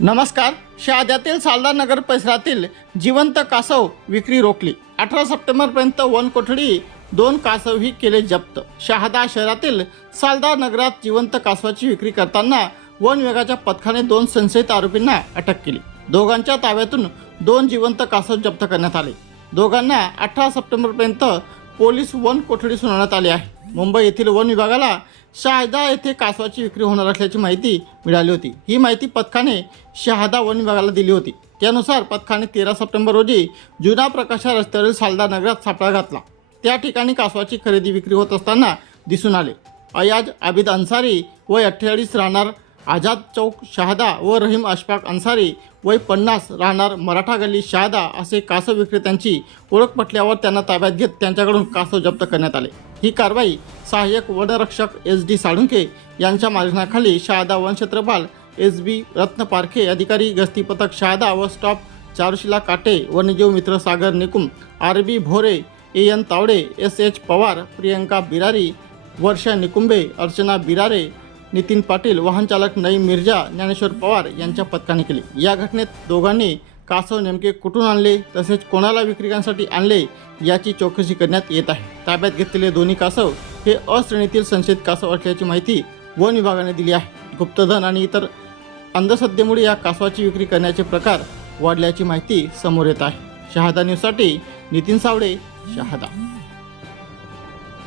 नमस्कार शहाद्यातील सालदार नगर परिसरातील जिवंत कासव विक्री रोखली. अठरा सप्टेंबरपर्यंत वन कोठडी दोन कासवही केले जप्त. शहादा शहरातील सालदार नगरात जिवंत कासवाची विक्री करताना वन विभागाच्या पथकाने दोन संशयित आरोपींना अटक केली. दोघांच्या ताब्यातून दोन जिवंत कासव जप्त करण्यात आले. दोघांना अठरा सप्टेंबरपर्यंत पोलीस वन कोठडी सुनावण्यात आली आहे. मुंबई येथील वन विभागाला शहादा येथे कासवाची विक्री होणार असल्याची माहिती मिळाली होती. ही माहिती पथकाने शहादा वन विभागाला दिली होती. त्यानुसार पथकाने तेरा सप्टेंबर रोजी जुना प्रकाशा रस्त्यावरील सालदा नगरात सापळा घातला. त्या ठिकाणी कासवाची खरेदी विक्री होत असताना दिसून आले. अयाज आबिद अन्सारी व अठ्ठेचाळीस राहणार आझाद चौक शहादा व रहीम अशफाक अन्सारी वय पन्नास राहणार मराठा गल्ली शहादा असे कासव विक्रेत्यांची ओळख पटल्यावर त्यांना ताब्यात घेत त्यांच्याकडून कासव जप्त करण्यात आले. ही कारवाई सहाय्यक वनरक्षक एस डी साळुंके यांच्या मार्गनाखाली शहादा वनक्षेत्रपाल एस बी रत्न पारखे अधिकारी गस्ती पथक शहादा व स्टॉप चारुशिला काटे वन्यजीव मित्र Sagar Nikum R B Bhore A N Tawde S H Pawar Priyanka Birari Varsha Nikumbe Archana Birare Nitin Patil वाहन चालक मिर्जा ज्ञानेश्वर पवार यांच्या पथकाने केली. या घटनेत दोघांनी कासव नेमके कुठून आणले तसेच कोणाला विक्रीसाठी आणले याची चौकशी करण्यात येत आहे. ताब्यात घेतलेले दोन्ही कासव हे अश्रेणीतील संशयित कासव असल्याची माहिती वन विभागाने दिली आहे. गुप्तधन आणि इतर अंधश्रद्धेमुळे या कासवाची विक्री करण्याचे प्रकार वाढल्याची माहिती समोर येत आहे. शहादा न्यूजसाठी नितीन सावडे शहादा.